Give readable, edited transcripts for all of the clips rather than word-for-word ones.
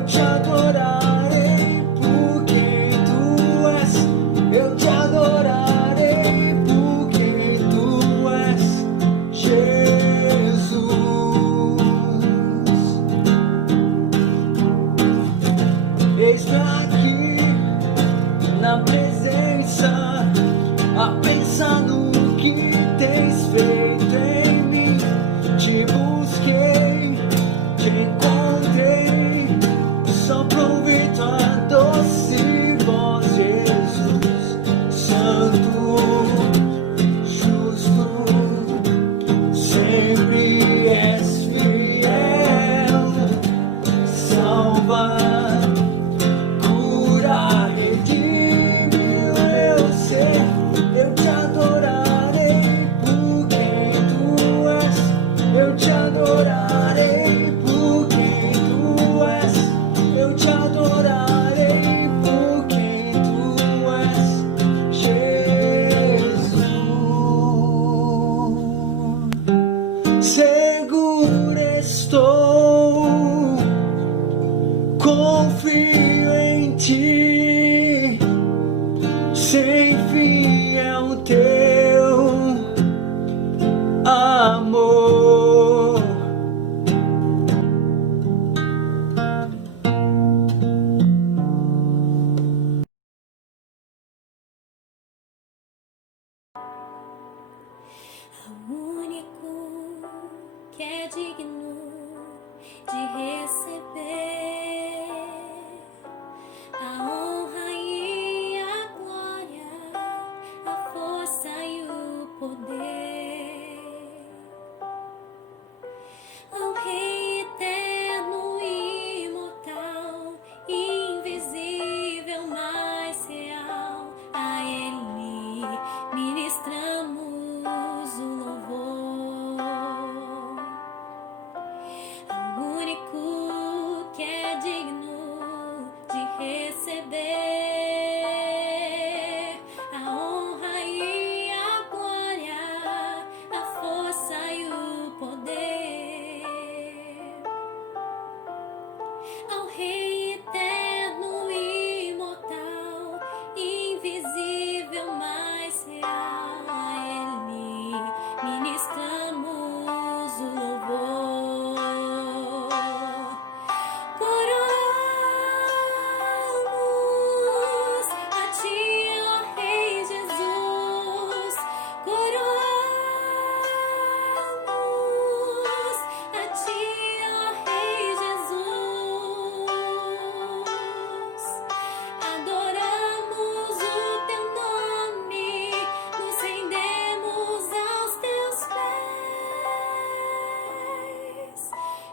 eu te adorarei por quem tu és, eu te adorarei por quem tu és, Jesus. Eis-me aqui na presença, a pensar no que tens feito em mim. Te busquei, te encontrei, só proveito a doce voz, Jesus. Santo, justo, sempre és fiel, salva, cura, redime, eu sei. Eu te adorarei por quem tu és, eu te adorarei por quem tu és, eu te adorarei por quem tu és, Jesus. Seguro estou, confio em ti, sem fim é o teu amor. O único que é digno de receber a honra e a glória, a força e o poder, ao Rei eterno e imortal, invisível, mas real, a Ele ministramos o louvor. Ao único que é digno de receber a honra e a glória, a força e o poder, ao Rei eterno e imortal, invisível, mas real, a Ele ministramos o louvor. Coroamos a Ti, ó Rei Jesus, coroamos a Ti, ó Rei Jesus, adoramos o Teu nome, nos rendemos aos Teus pés,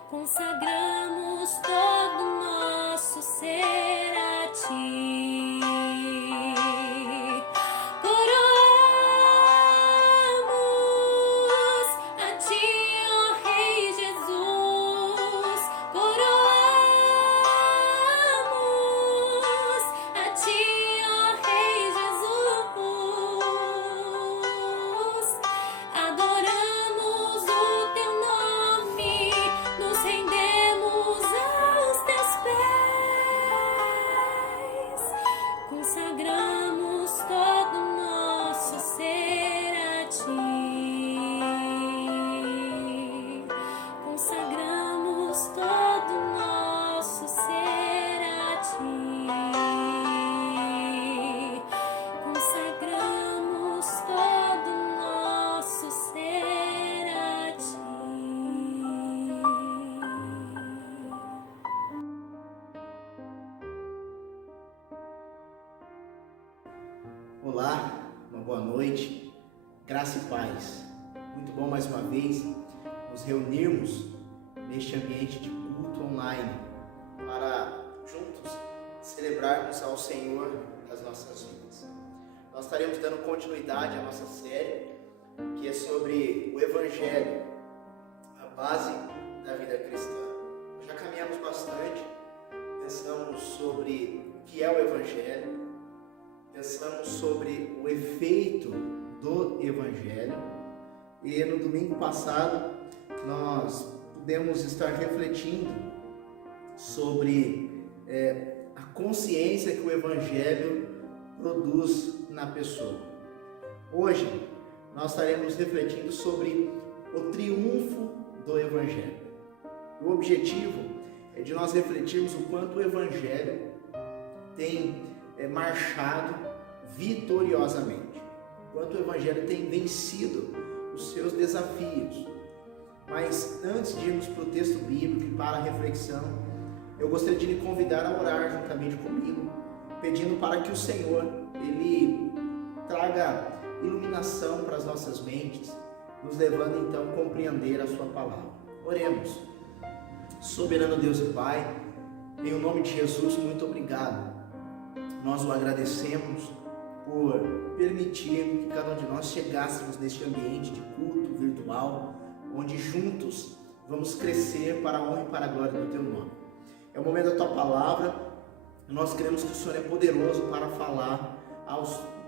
consagramos todo o nosso ser a Ti. Coroamos a Ti, ó Rei Jesus, coroamos a Ti, ó Rei Jesus, adoramos o Teu nome, nos rendemos aos Teus pés, consagramos todo o nosso ser a Ti, consagramos todo o nosso ser a Ti, consagramos todo o nosso ser a Ti. Olá, uma boa noite, graça e paz. Muito bom mais uma vez nos reunirmos neste ambiente de culto online para juntos celebrarmos ao Senhor as nossas vidas. Nós estaremos dando continuidade à nossa série que é sobre o Evangelho, a base da vida cristã. Já caminhamos bastante, pensamos sobre o que é o Evangelho, pensamos sobre o efeito do Evangelho e no domingo passado nós pudemos estar refletindo sobre a consciência que o Evangelho produz na pessoa. Hoje nós estaremos refletindo sobre o triunfo do Evangelho. O objetivo é de nós refletirmos o quanto o Evangelho tem marchado vitoriosamente, o quanto o Evangelho tem vencido os seus desafios. Mas antes de irmos para o texto bíblico e para a reflexão, eu gostaria de lhe convidar a orar juntamente comigo, pedindo para que o Senhor, Ele traga iluminação para as nossas mentes, nos levando então a compreender a sua palavra. Oremos. Soberano Deus e Pai, em o nome de Jesus, muito obrigado. Nós o agradecemos por permitir que cada um de nós chegássemos neste ambiente de culto virtual, onde juntos vamos crescer para a honra e para a glória do Teu nome. É o momento da Tua palavra, nós cremos que o Senhor é poderoso para falar ao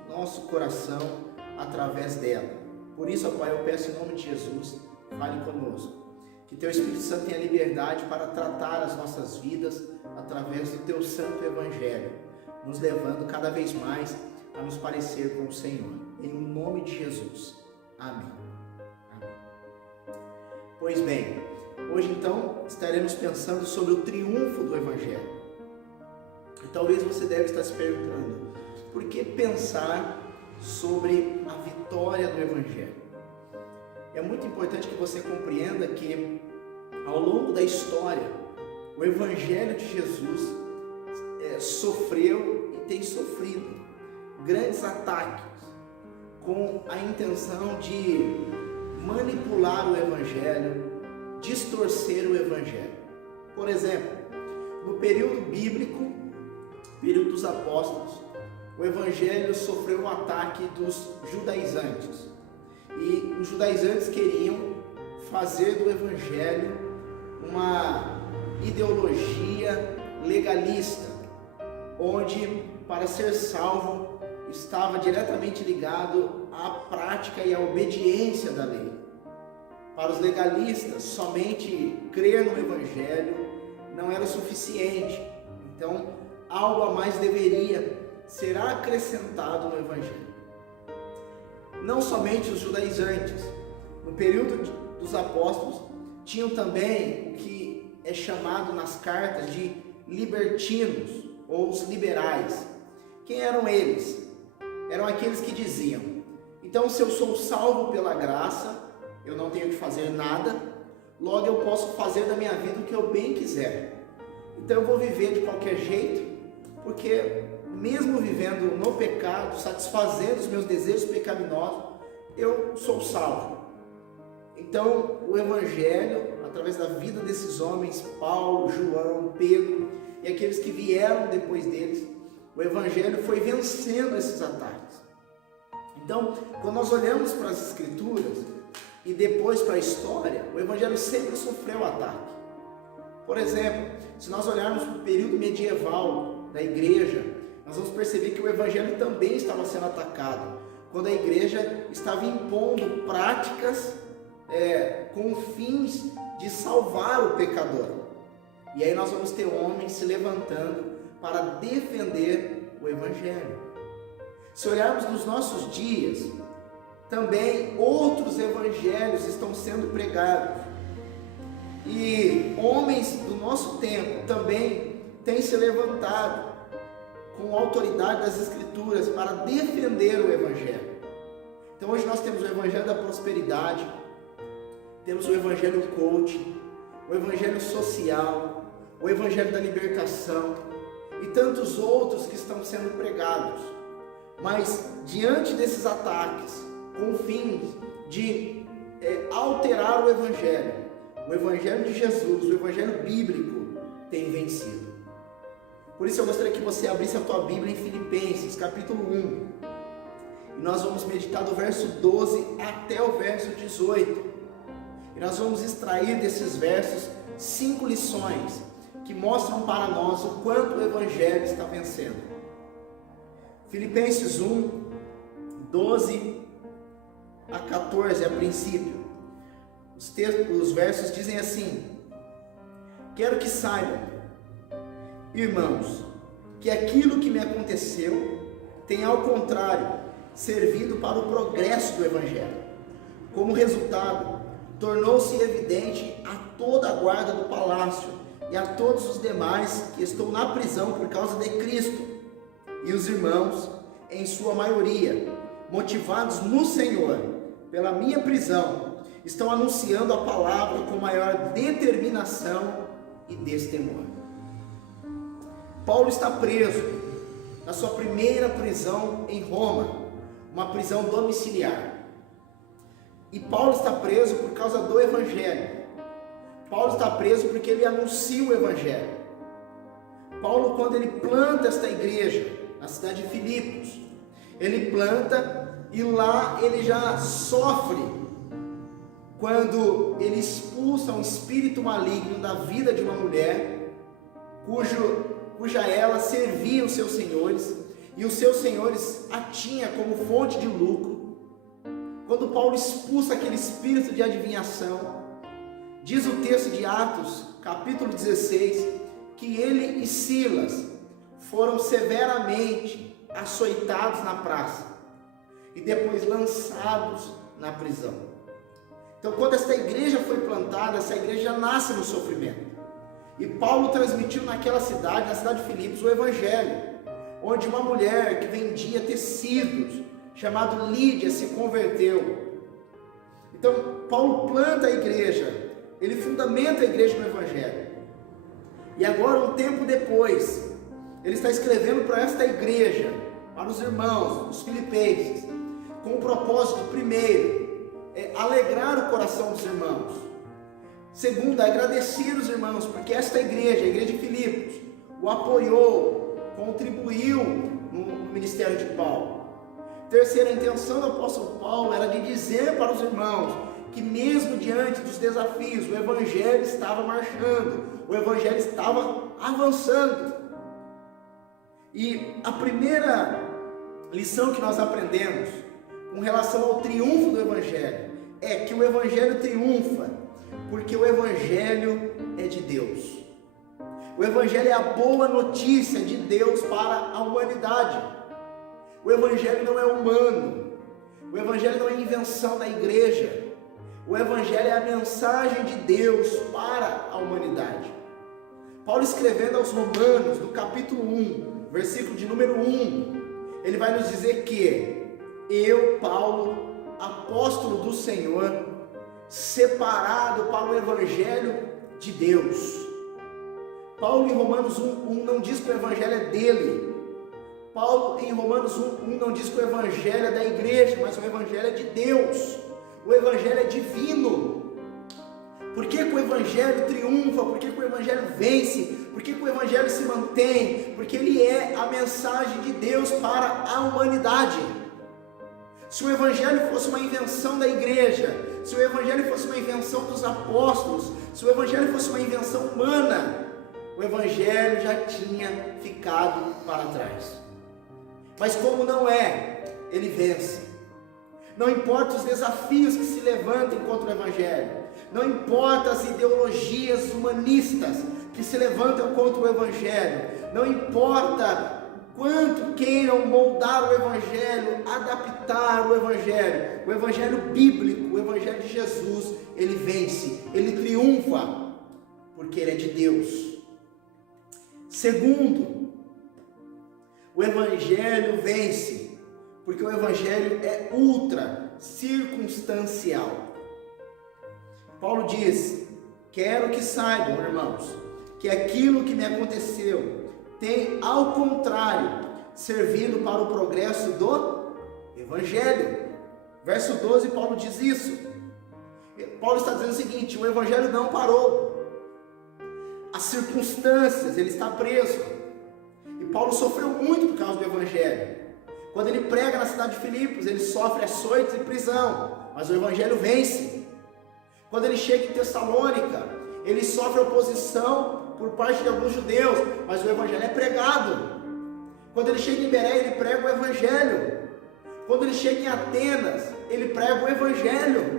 nosso coração através dela. Por isso, ó Pai, eu peço em nome de Jesus, fale conosco. Que Teu Espírito Santo tenha liberdade para tratar as nossas vidas através do Teu Santo Evangelho, nos levando cada vez mais a nos parecer com o Senhor. Em nome de Jesus. Amém. Amém. Pois bem, hoje então estaremos pensando sobre o triunfo do Evangelho. E talvez você deve estar se perguntando, por que pensar sobre a vitória do Evangelho? É muito importante que você compreenda que ao longo da história, o Evangelho de Jesus sofreu e tem sofrido grandes ataques com a intenção de manipular o Evangelho, distorcer o Evangelho. Por exemplo, no período bíblico, período dos apóstolos, o Evangelho sofreu um ataque dos judaizantes. E os judaizantes queriam fazer do Evangelho uma ideologia legalista, onde para ser salvo estava diretamente ligado à prática e à obediência da lei. Para os legalistas, somente crer no Evangelho não era suficiente. Então, algo a mais deveria ser acrescentado no Evangelho. Não somente os judaizantes, no período dos apóstolos, tinham também o que é chamado nas cartas de libertinos, ou os liberais. Quem eram eles? Eram aqueles que diziam, então se eu sou salvo pela graça, eu não tenho que fazer nada, logo eu posso fazer da minha vida o que eu bem quiser. Então eu vou viver de qualquer jeito, porque mesmo vivendo no pecado, satisfazendo os meus desejos pecaminosos, eu sou salvo. Então, o Evangelho, através da vida desses homens, Paulo, João, Pedro e aqueles que vieram depois deles, o Evangelho foi vencendo esses ataques. Então, quando nós olhamos para as Escrituras e depois para a história, o Evangelho sempre sofreu ataque. Por exemplo, se nós olharmos para o período medieval da igreja, nós vamos perceber que o Evangelho também estava sendo atacado, quando a igreja estava impondo práticas com fins de salvar o pecador. E aí nós vamos ter homens se levantando para defender o Evangelho. Se olharmos nos nossos dias, também outros evangelhos estão sendo pregados. E homens do nosso tempo também têm se levantado com a autoridade das Escrituras para defender o Evangelho. Então hoje nós temos o Evangelho da prosperidade, temos o Evangelho coaching, o Evangelho social, o Evangelho da libertação e tantos outros que estão sendo pregados. Mas diante desses ataques, com fins de alterar o Evangelho de Jesus, o Evangelho bíblico tem vencido. Por isso eu gostaria que você abrisse a tua Bíblia em Filipenses, capítulo 1. E nós vamos meditar do verso 12 até o verso 18. E nós vamos extrair desses versos 5 lições que mostram para nós o quanto o Evangelho está vencendo. Filipenses 1, 12 a 14, a princípio. Os versos dizem assim: quero que saibam irmãos, que aquilo que me aconteceu tem, ao contrário, servido para o progresso do Evangelho. Como resultado, tornou-se evidente a toda a guarda do palácio e a todos os demais que estou na prisão por causa de Cristo. E os irmãos, em sua maioria, motivados no Senhor pela minha prisão, estão anunciando a palavra com maior determinação e destemor. Paulo está preso na sua primeira prisão em Roma, uma prisão domiciliar. E Paulo está preso por causa do Evangelho. Paulo está preso porque ele anuncia o Evangelho. Paulo, quando ele planta esta igreja na cidade de Filipos, ele planta e lá ele já sofre quando ele expulsa um espírito maligno da vida de uma mulher cuja ela servia os seus senhores, e os seus senhores a tinha como fonte de lucro. Quando Paulo expulsa aquele espírito de adivinhação, diz o texto de Atos, capítulo 16, que ele e Silas foram severamente açoitados na praça e depois lançados na prisão. Então, quando esta igreja foi plantada, essa igreja nasce no sofrimento. E Paulo transmitiu naquela cidade, na cidade de Filipos, o Evangelho, onde uma mulher que vendia tecidos, chamada Lídia, se converteu. Então, Paulo planta a igreja, ele fundamenta a igreja no Evangelho. E agora, um tempo depois, ele está escrevendo para esta igreja, para os irmãos, os filipenses, com o propósito, primeiro, alegrar o coração dos irmãos. Segundo, agradecer os irmãos, porque esta igreja, a igreja de Filipos, o apoiou, contribuiu no ministério de Paulo. Terceira, a intenção do apóstolo Paulo era de dizer para os irmãos que mesmo diante dos desafios, o Evangelho estava marchando, o Evangelho estava avançando. E a primeira lição que nós aprendemos com relação ao triunfo do Evangelho é que o Evangelho triunfa porque o Evangelho é de Deus. O Evangelho é a boa notícia de Deus para a humanidade. O Evangelho não é humano. O Evangelho não é invenção da igreja. O Evangelho é a mensagem de Deus para a humanidade. Paulo, escrevendo aos Romanos, no capítulo 1, versículo de número 1, ele vai nos dizer que eu, Paulo, apóstolo do Senhor, separado para o Evangelho de Deus. Paulo em Romanos 1 não diz que o Evangelho é dele. Paulo em Romanos 1 não diz que o Evangelho é da igreja, mas o Evangelho é de Deus. O Evangelho é divino. Por que o Evangelho triunfa? Por que o Evangelho vence? Por que o Evangelho se mantém? Porque ele é a mensagem de Deus para a humanidade. Se o Evangelho fosse uma invenção da igreja, se o Evangelho fosse uma invenção dos apóstolos, se o Evangelho fosse uma invenção humana, o Evangelho já tinha ficado para trás. Mas como não é, ele vence. Não importa os desafios que se levantem contra o Evangelho, não importa as ideologias humanistas que se levantam contra o Evangelho, não importa quanto queiram moldar o Evangelho, adaptar o Evangelho bíblico, o Evangelho de Jesus, ele vence, ele triunfa, porque ele é de Deus. Segundo, o Evangelho vence, porque o Evangelho é ultra circunstancial. Paulo diz: quero que saibam, irmãos, que aquilo que me aconteceu tem, ao contrário, servido para o progresso do Evangelho. Verso 12, Paulo diz isso. Paulo está dizendo o seguinte: o Evangelho não parou. As circunstâncias, ele está preso. E Paulo sofreu muito por causa do Evangelho. Quando ele prega na cidade de Filipos, ele sofre açoites e prisão, mas o Evangelho vence. Quando ele chega em Tessalônica, ele sofre oposição por parte de alguns judeus, mas o Evangelho é pregado. Quando ele chega em Bereia, ele prega o Evangelho. Quando ele chega em Atenas, ele prega o Evangelho.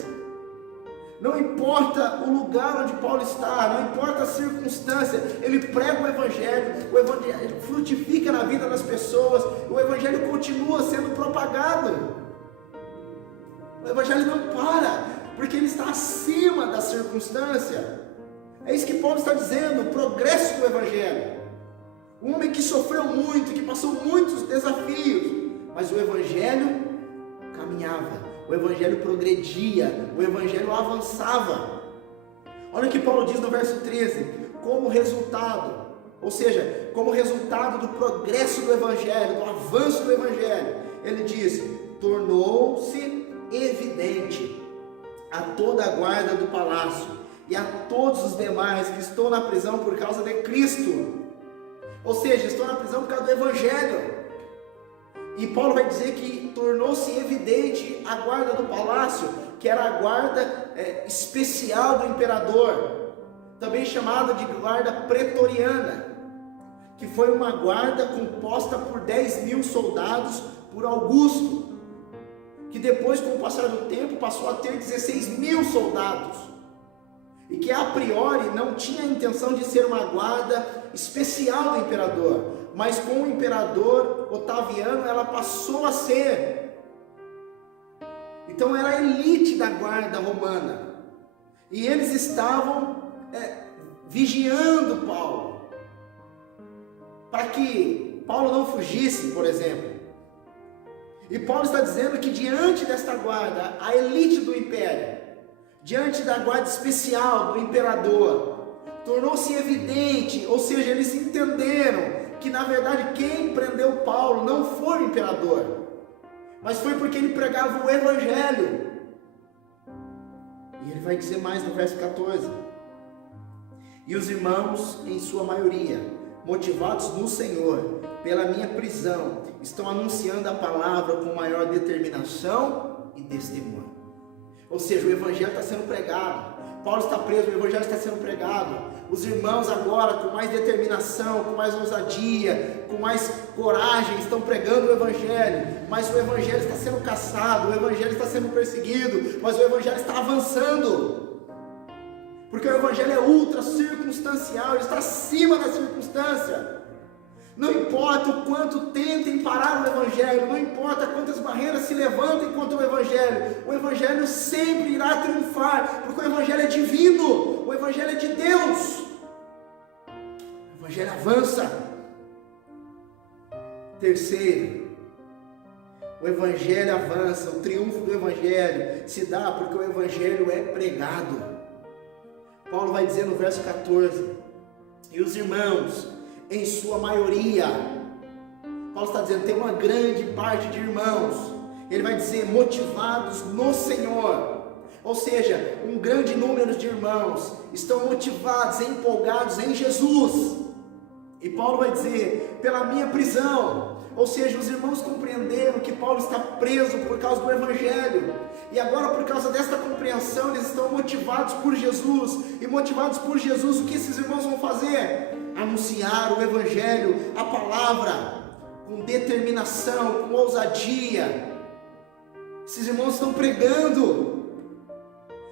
Não importa o lugar onde Paulo está, não importa a circunstância, ele prega o Evangelho frutifica na vida das pessoas, o Evangelho continua sendo propagado. O Evangelho não para, porque ele está acima da circunstância. É isso que Paulo está dizendo, o progresso do Evangelho. Um homem que sofreu muito, que passou muitos desafios, mas o Evangelho caminhava, o Evangelho progredia, o Evangelho avançava. Olha o que Paulo diz no verso 13, como resultado, ou seja, como resultado do progresso do Evangelho, do avanço do Evangelho, ele diz, tornou-se evidente a toda a guarda do palácio e a todos os demais que estão na prisão por causa de Cristo. Ou seja, estão na prisão por causa do Evangelho. E Paulo vai dizer que tornou-se evidente a guarda do palácio, que era a guarda especial do imperador, também chamada de guarda pretoriana, que foi uma guarda composta por 10.000 soldados por Augusto, que depois, com o passar do tempo, passou a ter 16.000 soldados, e que a priori não tinha a intenção de ser uma guarda especial do imperador, mas com o imperador Otaviano ela passou a ser. Então era a elite da guarda romana, e eles estavam vigiando Paulo, para que Paulo não fugisse, por exemplo. E Paulo está dizendo que diante desta guarda, a elite do império, diante da guarda especial do imperador, tornou-se evidente, ou seja, eles entenderam que na verdade quem prendeu Paulo não foi o imperador, mas foi porque ele pregava o Evangelho. E ele vai dizer mais no verso 14, e os irmãos em sua maioria, motivados no Senhor, pela minha prisão, estão anunciando a palavra com maior determinação e testemunho. Ou seja, o Evangelho está sendo pregado, Paulo está preso, o Evangelho está sendo pregado, os irmãos agora com mais determinação, com mais ousadia, com mais coragem estão pregando o Evangelho, mas o Evangelho está sendo caçado, o Evangelho está sendo perseguido, mas o Evangelho está avançando, porque o Evangelho é ultra circunstancial, ele está acima da circunstância. Não importa o quanto tentem parar o Evangelho, não importa quantas barreiras se levantem contra o Evangelho sempre irá triunfar, porque o Evangelho é divino, o Evangelho é de Deus, o Evangelho avança. Terceiro, o Evangelho avança, o triunfo do Evangelho se dá porque o Evangelho é pregado. Paulo vai dizer no verso 14, e os irmãos, em sua maioria, Paulo está dizendo, tem uma grande parte de irmãos, ele vai dizer, motivados no Senhor, ou seja, um grande número de irmãos estão motivados, empolgados em Jesus. E Paulo vai dizer, pela minha prisão, ou seja, os irmãos compreenderam que Paulo está preso por causa do Evangelho, e agora por causa desta compreensão, eles estão motivados por Jesus, e motivados por Jesus, o que esses irmãos vão fazer? Anunciar o Evangelho, a palavra, com determinação, com ousadia. Esses irmãos estão pregando,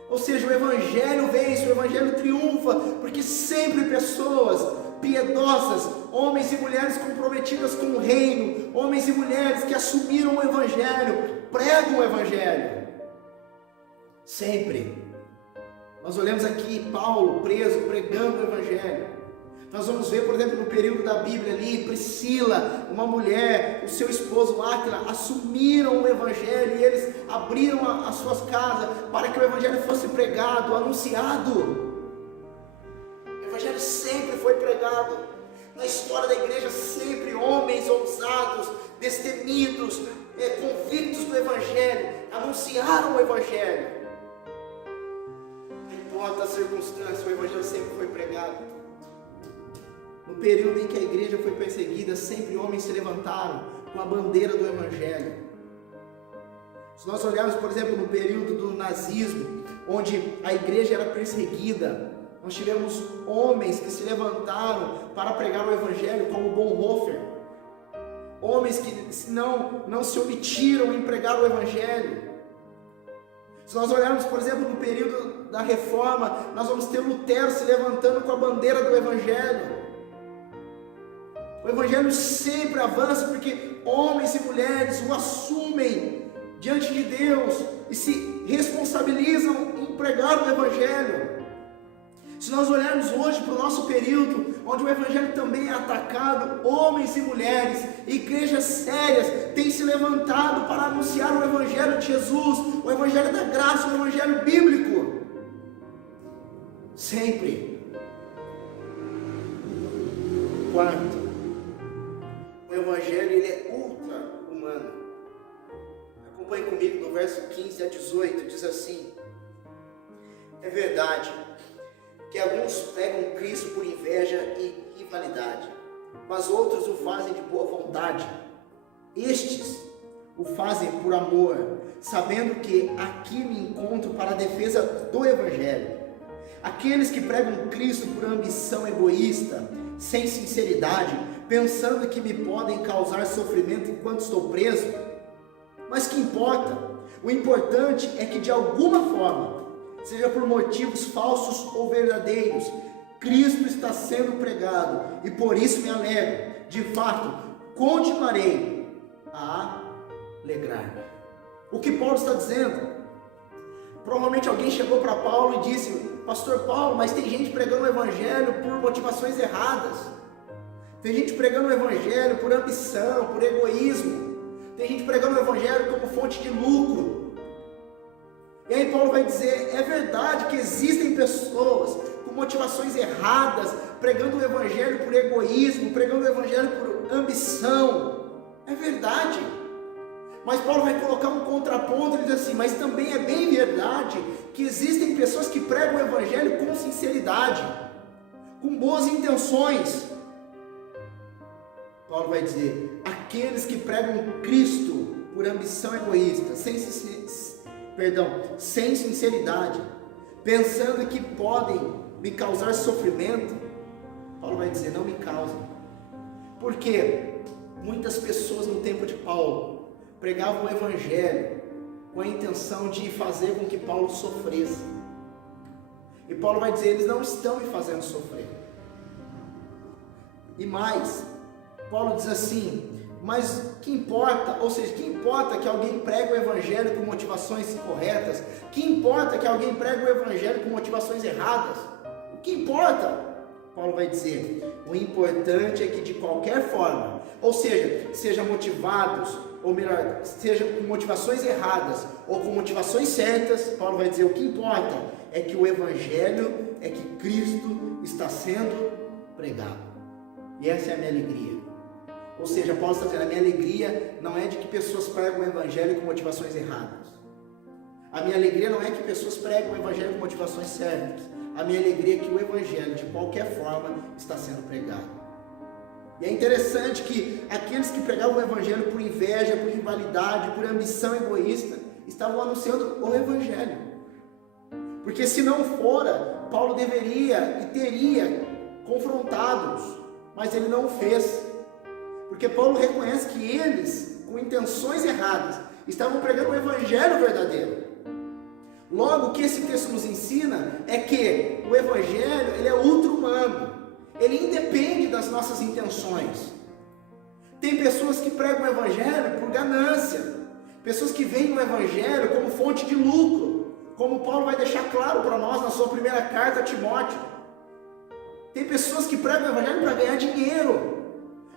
ou seja, o Evangelho vence, o Evangelho triunfa, porque sempre pessoas piedosas, homens e mulheres comprometidas com o reino, homens e mulheres que assumiram o Evangelho, pregam o Evangelho, sempre. Nós olhamos aqui Paulo preso, pregando o Evangelho. Nós vamos ver, por exemplo, no período da Bíblia ali, Priscila, uma mulher, o seu esposo Áquila, assumiram o Evangelho e eles abriram as suas casas para que o Evangelho fosse pregado, anunciado. O Evangelho sempre foi pregado. Na história da igreja, sempre homens ousados, destemidos, convictos do Evangelho, anunciaram o Evangelho. Não importa a circunstância, o Evangelho sempre foi pregado. No período em que a igreja foi perseguida, sempre homens se levantaram com a bandeira do Evangelho. Se nós olharmos, por exemplo, no período do nazismo, onde a igreja era perseguida, nós tivemos homens que se levantaram para pregar o Evangelho, como Bonhoeffer. Homens que não se omitiram em pregar o Evangelho. Se nós olharmos, por exemplo, no período da reforma, nós vamos ter Lutero se levantando com a bandeira do Evangelho. O Evangelho sempre avança porque homens e mulheres o assumem diante de Deus e se responsabilizam em pregar o Evangelho. Se nós olharmos hoje para o nosso período, onde o Evangelho também é atacado, homens e mulheres, igrejas sérias têm se levantado para anunciar o Evangelho de Jesus, o Evangelho da graça, o Evangelho bíblico. Sempre. Quarto, o Evangelho ele é ultra-humano. Acompanhe comigo do verso 15 a 18, diz assim: é verdade que alguns pregam Cristo por inveja e rivalidade, mas outros o fazem de boa vontade. Estes o fazem por amor, sabendo que aqui me encontro para a defesa do Evangelho. Aqueles que pregam Cristo por ambição egoísta, sem sinceridade, pensando que me podem causar sofrimento enquanto estou preso. Mas que importa? O importante é que de alguma forma, seja por motivos falsos ou verdadeiros, Cristo está sendo pregado, e por isso me alegro. De fato, continuarei a alegrar-me. O que Paulo está dizendo? Provavelmente alguém chegou para Paulo e disse: Pastor Paulo, mas tem gente pregando o Evangelho por motivações erradas. Tem gente pregando o Evangelho por ambição, por egoísmo. Tem gente pregando o Evangelho como fonte de lucro. E aí Paulo vai dizer: é verdade que existem pessoas com motivações erradas, pregando o Evangelho por egoísmo, pregando o Evangelho por ambição. É verdade. Mas Paulo vai colocar um contraponto e diz assim: mas também é bem verdade que existem pessoas que pregam o Evangelho com sinceridade, com boas intenções. Paulo vai dizer: aqueles que pregam Cristo por ambição egoísta, sem sinceridade, pensando que podem me causar sofrimento, Paulo vai dizer: não me causem. Porque muitas pessoas no tempo de Paulo pregavam o Evangelho com a intenção de fazer com que Paulo sofresse. E Paulo vai dizer: eles não estão me fazendo sofrer. E mais, Paulo diz assim: mas que importa? Ou seja, que importa que alguém pregue o Evangelho com motivações corretas? Que importa que alguém pregue o Evangelho com motivações erradas? O que importa? Paulo vai dizer: o importante é que de qualquer forma, ou seja, sejam motivados, ou melhor, sejam com motivações erradas ou com motivações certas, Paulo vai dizer: o que importa é que o Evangelho, é que Cristo está sendo pregado. E essa é a minha alegria. Ou seja, Paulo está dizendo: a minha alegria não é de que pessoas pregam o Evangelho com motivações erradas. A minha alegria não é que pessoas pregam o Evangelho com motivações certas. A minha alegria é que o Evangelho, de qualquer forma, está sendo pregado. E é interessante que aqueles que pregavam o Evangelho por inveja, por rivalidade, por ambição egoísta, estavam anunciando o Evangelho. Porque se não fora, Paulo deveria e teria confrontá-los, mas ele não o fez. Porque Paulo reconhece que eles, com intenções erradas, estavam pregando o Evangelho verdadeiro. Logo, o que esse texto nos ensina é que o Evangelho ele é ultra-humano. Ele independe das nossas intenções. Tem pessoas que pregam o Evangelho por ganância. Pessoas que veem o Evangelho como fonte de lucro. Como Paulo vai deixar claro para nós na sua primeira carta a Timóteo. Tem pessoas que pregam o Evangelho para ganhar dinheiro,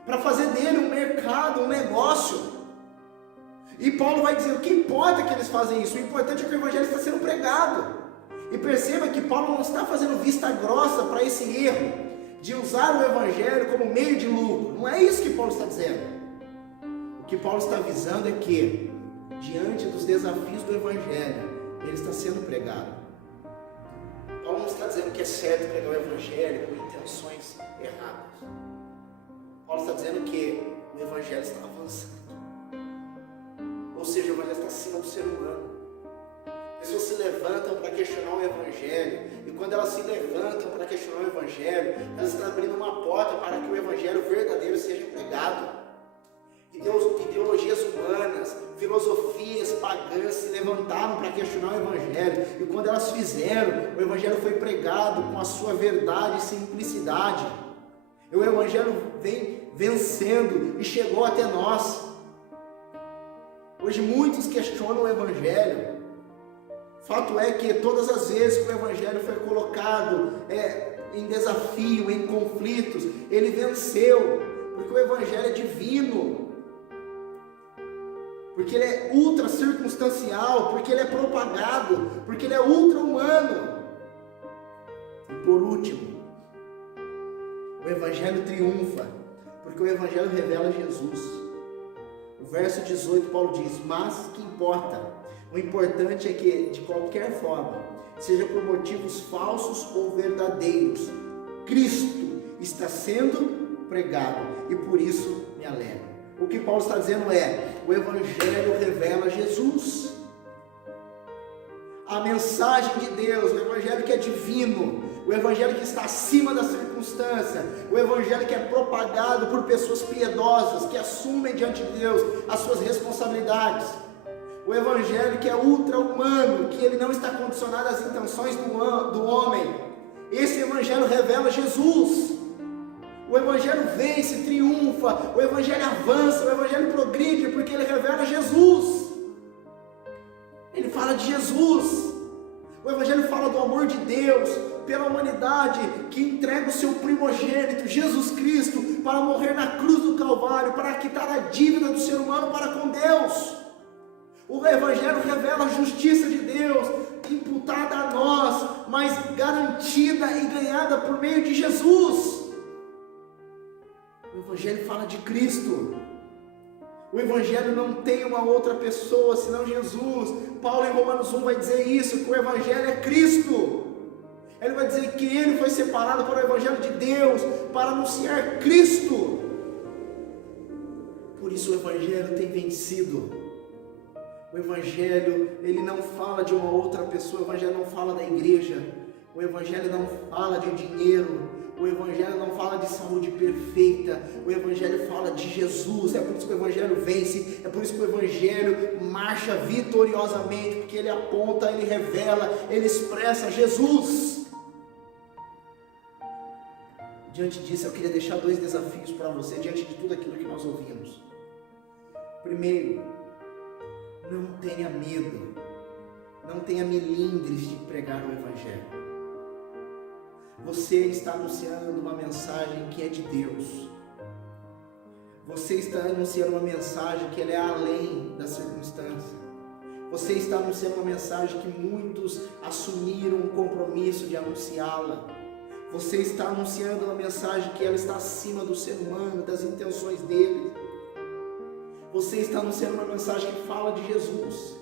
para fazer dele um mercado, um negócio. E Paulo vai dizer: o que importa que eles fazem isso? O importante é que o Evangelho está sendo pregado. E perceba que Paulo não está fazendo vista grossa para esse erro de usar o Evangelho como meio de lucro. Não é isso que Paulo está dizendo. O que Paulo está avisando é que, diante dos desafios do Evangelho, ele está sendo pregado. Paulo não está dizendo que é certo pregar o Evangelho com intenções erradas. Paulo está dizendo que o Evangelho está avançando. Ou seja, o Evangelho está acima do ser humano. Pessoas se levantam para questionar o Evangelho. E quando elas se levantam para questionar o Evangelho, elas estão abrindo uma porta para que o Evangelho verdadeiro seja pregado. Ideologias humanas, filosofias pagãs se levantaram para questionar o Evangelho, e quando elas fizeram, o Evangelho foi pregado com a sua verdade e simplicidade. E o Evangelho vem vencendo e chegou até nós. Hoje muitos questionam o Evangelho. Fato é que todas as vezes que o Evangelho foi colocado em desafio, em conflitos, ele venceu, porque o Evangelho é divino, porque ele é ultra circunstancial, porque ele é propagado, porque ele é ultra humano. E por último, o Evangelho triunfa, porque o Evangelho revela Jesus. O verso 18, Paulo diz: mas que importa? O importante é que, de qualquer forma, seja por motivos falsos ou verdadeiros, Cristo está sendo pregado, e por isso me alegro. O que Paulo está dizendo é: o Evangelho revela Jesus. A mensagem de Deus, o Evangelho que é divino, o Evangelho que está acima da circunstância, o Evangelho que é propagado por pessoas piedosas, que assumem diante de Deus as suas responsabilidades. O Evangelho que é ultra-humano, que ele não está condicionado às intenções do homem. Esse Evangelho revela Jesus. O Evangelho vence, triunfa, o Evangelho avança, o Evangelho progride, porque ele revela Jesus. Ele fala de Jesus. O Evangelho fala do amor de Deus pela humanidade, que entrega o seu primogênito, Jesus Cristo, para morrer na cruz do Calvário, para quitar a dívida do ser humano para com Deus. O Evangelho revela a justiça de Deus, imputada a nós, mas garantida e ganhada por meio de Jesus. O Evangelho fala de Cristo. O Evangelho não tem uma outra pessoa senão Jesus. Paulo em Romanos 1 vai dizer isso, que o Evangelho é Cristo. Ele vai dizer que ele foi separado para o Evangelho de Deus, para anunciar Cristo. Por isso o Evangelho tem vencido. O Evangelho, ele não fala de uma outra pessoa, o Evangelho não fala da igreja, o Evangelho não fala de dinheiro, o Evangelho não fala de saúde perfeita, o Evangelho fala de Jesus. É por isso que o Evangelho vence, é por isso que o Evangelho marcha vitoriosamente, porque ele aponta, ele revela, ele expressa Jesus. Diante disso, eu queria deixar 2 desafios para você, diante de tudo aquilo que nós ouvimos. Primeiro, não tenha medo, não tenha melindres de pregar o Evangelho. Você está anunciando uma mensagem que é de Deus. Você está anunciando uma mensagem que ela é além da circunstância. Você está anunciando uma mensagem que muitos assumiram um compromisso de anunciá-la. Você está anunciando uma mensagem que ela está acima do ser humano, das intenções dele. Você está anunciando uma mensagem que fala de Jesus.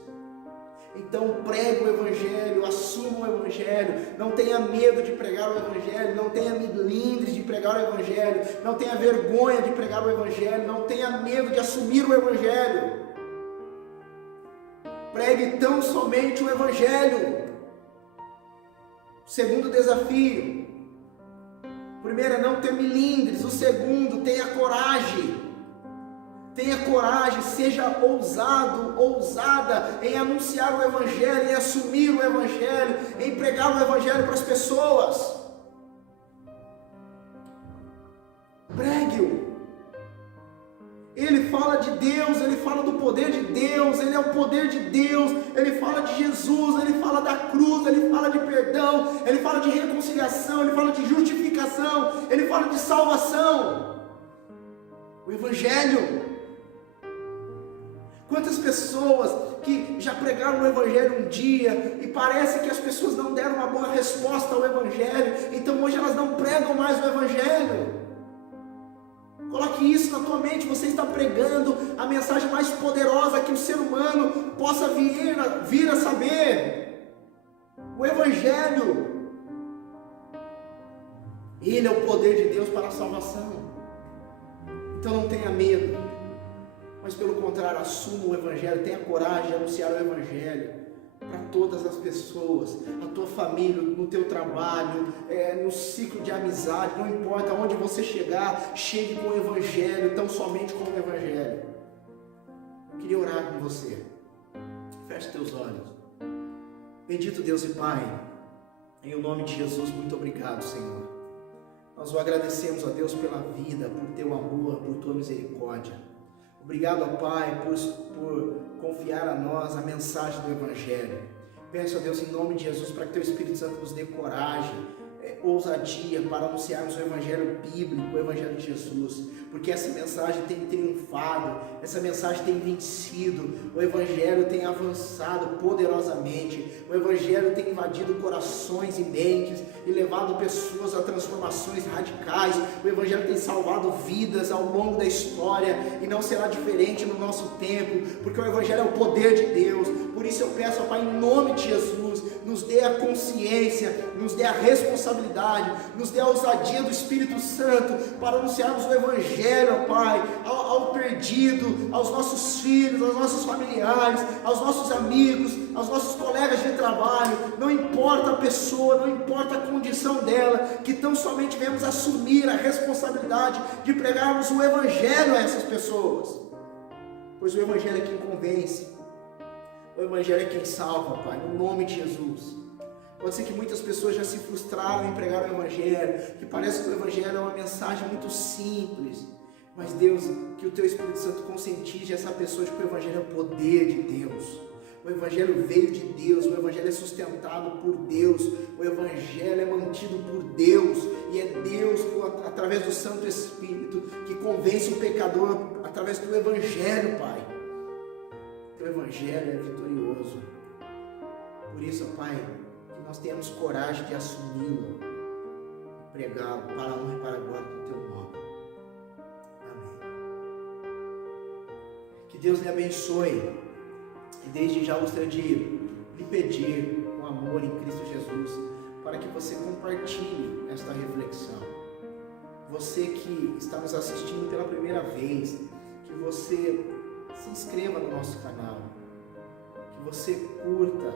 Então pregue o Evangelho, assuma o Evangelho, não tenha medo de pregar o Evangelho, não tenha melindres de pregar o Evangelho, não tenha vergonha de pregar o Evangelho, não tenha medo de assumir o Evangelho. Pregue tão somente o Evangelho. Segundo desafio: o primeiro é não ter melindres, o segundo, tenha coragem. Tenha coragem, seja ousado, ousada em anunciar o Evangelho, em assumir o Evangelho, em pregar o Evangelho para as pessoas. Pregue-o. Ele fala de Deus, ele fala do poder de Deus, ele é o poder de Deus, ele fala de Jesus, ele fala da cruz, ele fala de perdão, ele fala de reconciliação, ele fala de justificação, ele fala de salvação. O Evangelho. Quantas pessoas que já pregaram o Evangelho um dia e parece que as pessoas não deram uma boa resposta ao Evangelho, então hoje elas não pregam mais o Evangelho. Coloque isso na tua mente, você está pregando a mensagem mais poderosa que o ser humano possa vir a saber. O Evangelho. Ele é o poder de Deus para a salvação. Então não tenha medo, mas pelo contrário, assuma o Evangelho, tenha coragem de anunciar o Evangelho para todas as pessoas, a tua família, no teu trabalho, no ciclo de amizade, não importa onde você chegar, chegue com o Evangelho, tão somente com o Evangelho. Eu queria orar com você. Feche teus olhos. Bendito Deus e Pai, em o nome de Jesus, muito obrigado, Senhor. Nós o agradecemos, ó Deus, pela vida, por teu amor, por tua misericórdia. Obrigado, ó Pai, por confiar a nós a mensagem do Evangelho. Peço, ó Deus, em nome de Jesus, para que teu Espírito Santo nos dê coragem, ousadia para anunciarmos o Evangelho bíblico, o Evangelho de Jesus, porque essa mensagem tem triunfado, essa mensagem tem vencido, o Evangelho tem avançado poderosamente, o Evangelho tem invadido corações e mentes e levado pessoas a transformações radicais, o Evangelho tem salvado vidas ao longo da história e não será diferente no nosso tempo, porque o Evangelho é o poder de Deus. Por isso eu peço, ó Pai, em nome de Jesus, nos dê a consciência, nos dê a responsabilidade, nos dê a ousadia do Espírito Santo para anunciarmos o Evangelho, ó Pai, ao perdido, aos nossos filhos, aos nossos familiares, aos nossos amigos, aos nossos colegas de trabalho. Não importa a pessoa, não importa a condição dela, que tão somente venhamos assumir a responsabilidade de pregarmos o Evangelho a essas pessoas, pois o Evangelho é quem convence. O Evangelho é quem salva, Pai, no nome de Jesus. Pode ser que muitas pessoas já se frustraram em pregar o Evangelho, que parece que o Evangelho é uma mensagem muito simples, mas Deus, que o Teu Espírito Santo conscientize essa pessoa de que o Evangelho é o poder de Deus. O Evangelho veio de Deus, o Evangelho é sustentado por Deus, o Evangelho é mantido por Deus, e é Deus, através do Santo Espírito, que convence o pecador através do Evangelho, Pai. O Evangelho é vitorioso. Por isso, ó Pai, que nós tenhamos coragem de assumi-lo e pregá-lo para a honra e para a glória do Teu nome. Amém. Que Deus lhe abençoe. E desde já gostaria de lhe pedir com amor em Cristo Jesus para que você compartilhe esta reflexão. Você que está nos assistindo pela primeira vez, que você se inscreva no nosso canal, que você curta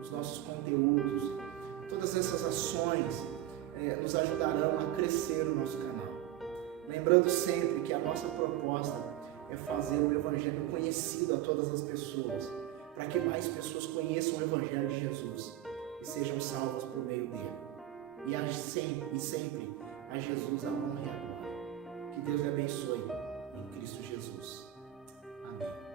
os nossos conteúdos. Todas essas ações nos ajudarão a crescer o nosso canal. Lembrando sempre que a nossa proposta é fazer o Evangelho conhecido a todas as pessoas, para que mais pessoas conheçam o Evangelho de Jesus e sejam salvas por meio dele. E sempre a Jesus a honra e a glória. Que Deus lhe abençoe em Cristo Jesus. Amém.